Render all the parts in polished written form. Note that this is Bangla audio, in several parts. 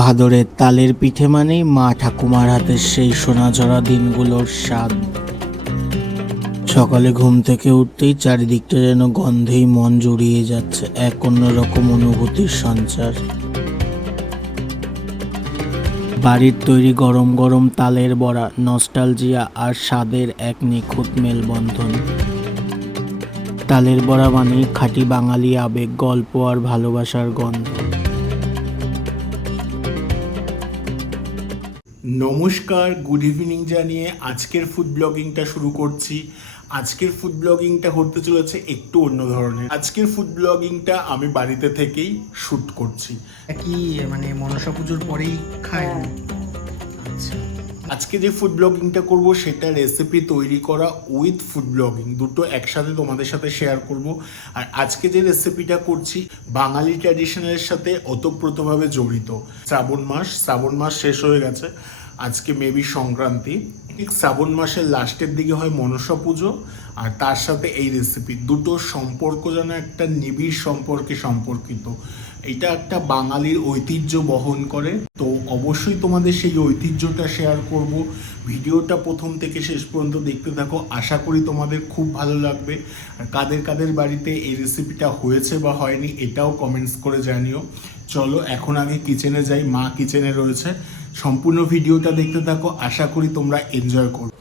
ভাদরের তালের পিঠে মানেই মা ঠাকুমার হাতের সেই সোনাঝরা দিনগুলোর স্বাদ। সকালে ঘুম থেকে উঠতেই চারিদিকটা যেন গন্ধেই মন জুড়িয়ে যাচ্ছে, এক অন্যরকম অনুভূতির সঞ্চার। বাড়ির তৈরি গরম গরম তালের বড়া, নস্টালজিয়া আর স্বাদের এক নিখুঁত মেলবন্ধন। তালের বড়া মানেই খাঁটি বাঙালি আবেগ, গল্প আর ভালোবাসার গন্ধ। নমস্কার, গুড ইভিনিং জানিয়ে আজকের ফুড ব্লগিংটা শুরু করছি। আজকের ফুড ব্লগিংটা হতে চলেছে একটু অন্য ধরনের। আজকের ফুড ব্লগিংটা আমি বাড়িতে থেকেই শ্যুট করছি। কি মানে মনসা পুজোর পরেই খায়? আচ্ছা, আজকে যে ফুড ব্লগিংটা করব সেটা রেসিপি তৈরি করা উইথ ফুড ব্লগিং, দুটো একসাথে তোমাদের সাথে শেয়ার করব। আর আজকে যে রেসিপিটা করছি বাঙালি ট্র্যাডিশনের সাথে ওতপ্রোতভাবে জড়িত। শ্রাবণ মাস শেষ হয়ে গেছে, আজকে মেবি সংক্রান্তি। ঠিক শ্রাবণ মাসের লাস্টের দিকে হয় মনসা পুজো, আর তার সাথে এই রেসিপি, দুটো সম্পর্ক যেন একটা নিবিড় সম্পর্কে সম্পর্কিত। এটা একটা বাঙালির ঐতিহ্য বহন করে, তো অবশ্যই তোমাদের সেই ঐতিহ্যটা শেয়ার করব। ভিডিওটা প্রথম থেকে শেষ পর্যন্ত দেখতে থাকো, আশা করি তোমাদের খুব ভালো লাগবে। আর কাদের কাদের বাড়িতে এই রেসিপিটা হয়েছে বা হয়নি এটাও কমেন্টস করে জানিও। চলো এখন আগে কিচেনে যাই, মা কিচেনে রয়েছে। সম্পূর্ণ ভিডিওটা দেখতে থাকো, আশা করি তোমরা এনজয় করো।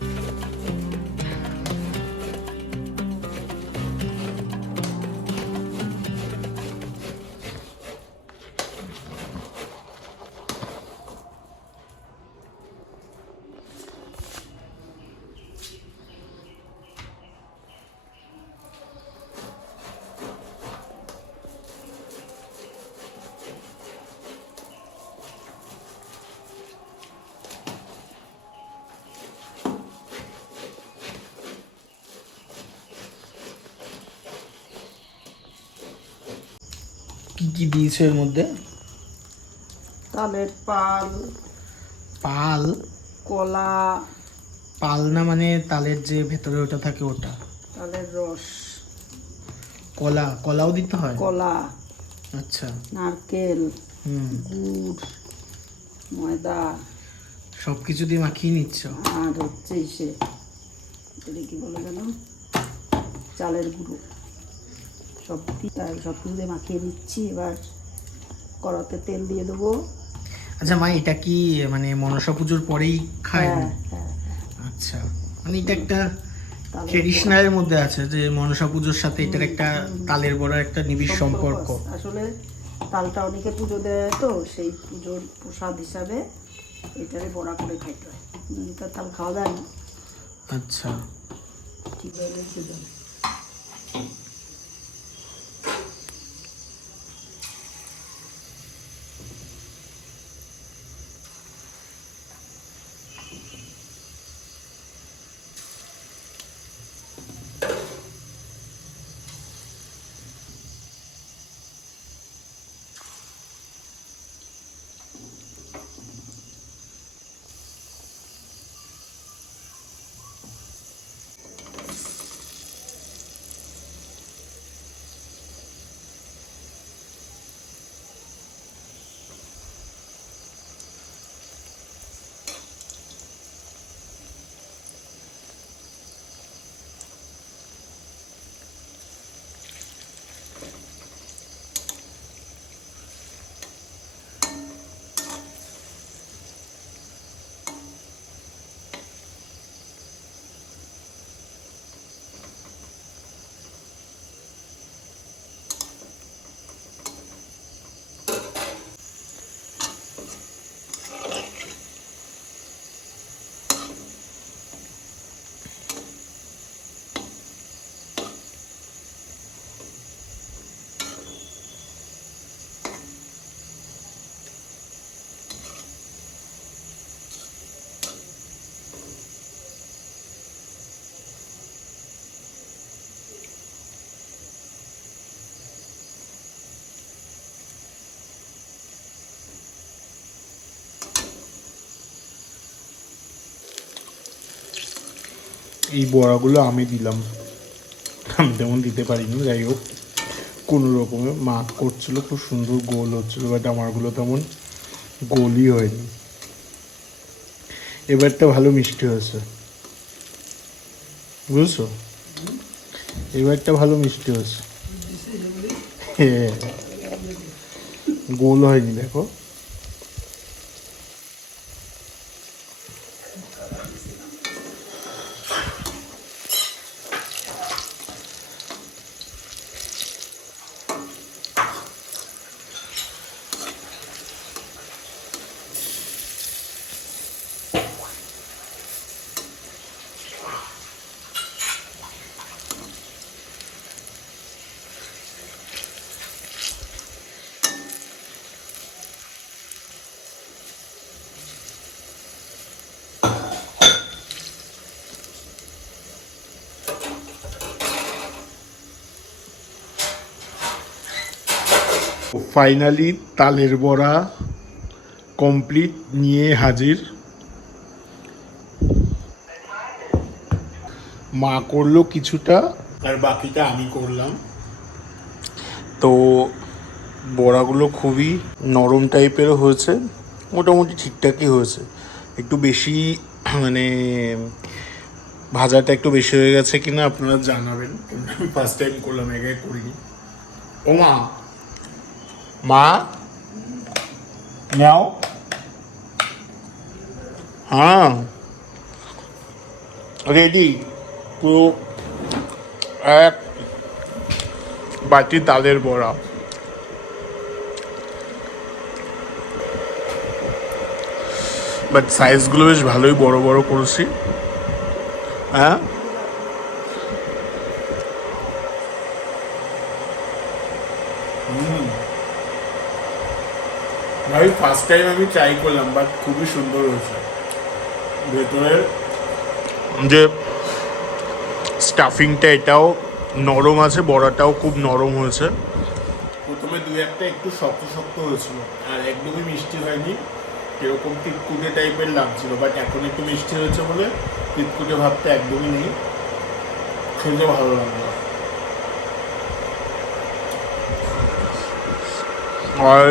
কি কি দিয়েছো এর মধ্যে? তালের পাল, পাল? কলা, পাল না মানে তালের যে ভেতরে ওটা থাকে ওটা? তালের রস, কলাও দিতে হয়? কলা, আচ্ছা। নারকেল, গুড়, ময়দা, সব কিছু দিয়ে মাখিয়ে নিচ্ছ? আর হচ্ছে সে এটা কি বলে গেল, চালের গুঁড়ো, সব কিছু দিয়ে মাখিয়ে দিচ্ছি। এবার কড়াতে তেল দিয়ে দেবো। আচ্ছা মা, এটা কি মানে মনসা পুজোর পরেই খায়? হ্যাঁ হ্যাঁ, আচ্ছা, মানে এটা একটা তালের ট্রেডিশনালের মধ্যে আছে যে মনসা পুজোর সাথে এটার একটা তালের বড় একটা নিবিড় সম্পর্ক। আসলে তালটা অনেকে পুজো দেয়, তো সেই পুজোর প্রসাদ হিসাবে এটারে বড়া করে খাইতে হয়। তার তাল খাওয়া যায় না। আচ্ছা, ঠিক আছে। এই বড়াগুলো আমি দিলাম, আমি তেমন দিতে পারিনি। যাই হোক, কোনো রকমে মা করছিল, খুব সুন্দর গোল হচ্ছিলো, বাট আমারগুলো তেমন গোলই হয়নি। এবারটা ভালো মিষ্টি হয়েছে, বুঝছো? এবারটা ভালো মিষ্টি হয়েছে। হ্যাঁ, গোল হয়নি দেখো। ফাইনালি তালের বড়া কমপ্লিট নিয়ে হাজির। মা করলো কিছুটা আর বাকিটা আমি করলাম। তো বড়াগুলো খুবই নরম টাইপেরও হয়েছে, মোটামুটি ঠিকঠাকই হয়েছে। একটু বেশি মানে ভাজাটা একটু বেশি হয়ে গেছে কিনা আপনারা জানাবেন, আমি ফার্স্ট টাইম করলাম, একে করিনি। ও মা, মা নাও। হ্যাঁ রেডি, পুরো এক বাটি তালের বড়া। বাট সাইজগুলো বেশ ভালোই বড় বড় করেছি। হ্যাঁ ভাই ফার্স্ট টাইম আমি ট্রাই করলাম, বাট খুবই সুন্দর হয়েছে। ভেতরের যে স্টাফিংটা এটাও নরম আছে, বড়াটাও খুব নরম হয়েছে। প্রথমে দুই একটা একটু শক্ত শক্ত হয়েছিল, আর একদমই মিষ্টি হয়নি, এরকম তিতকুটে টাইপের লাগছিল। বাট এখন একটু মিষ্টি হয়েছে বলে তিতকুটে ভাবটা একদমই নেই, খেতে ভালো লাগলো। আর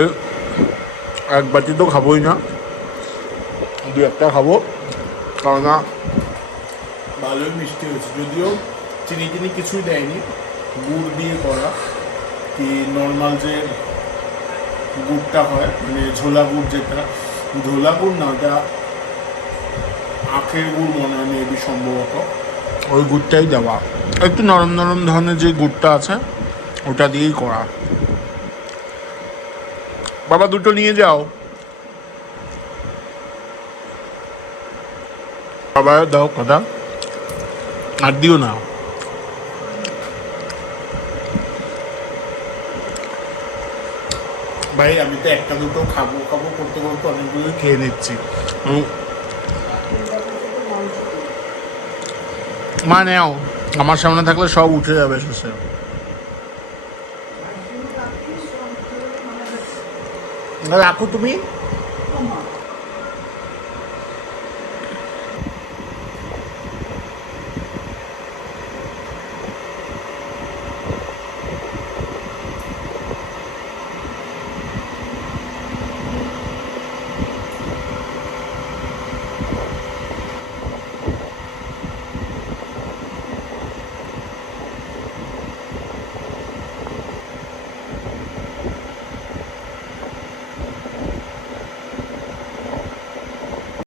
এক বাটি তো খাবোই না, দু একটা খাবো, কারণ ভালোই মিষ্টি হয়েছে। যদিও চিনি টিনি কিছুই দেয়নি, গুড় দিয়ে করা, কি নর্মাল যে গুড়টা হয়, মানে ঝোলা গুড়, যেটা ঝোলা গুড় না, ওটা আখের গুড় মনে হয় মেবি, সম্ভবত ওই গুড়টাই দেওয়া। একটু নরম নরম ধরনের যে গুড়টা আছে ওটা দিয়েই করা। বাবা দুটো নিয়ে যাও। বাবা দাও কথা, আর দিও না। ভাই আমি তো একটা দুটো খাবো খাবো করতে করতে অনেকগুলো খেয়ে নিচ্ছি। মা নেও, আমার সামনে থাকলে সব উঠে যাবে শেষে। রাখো তুমি।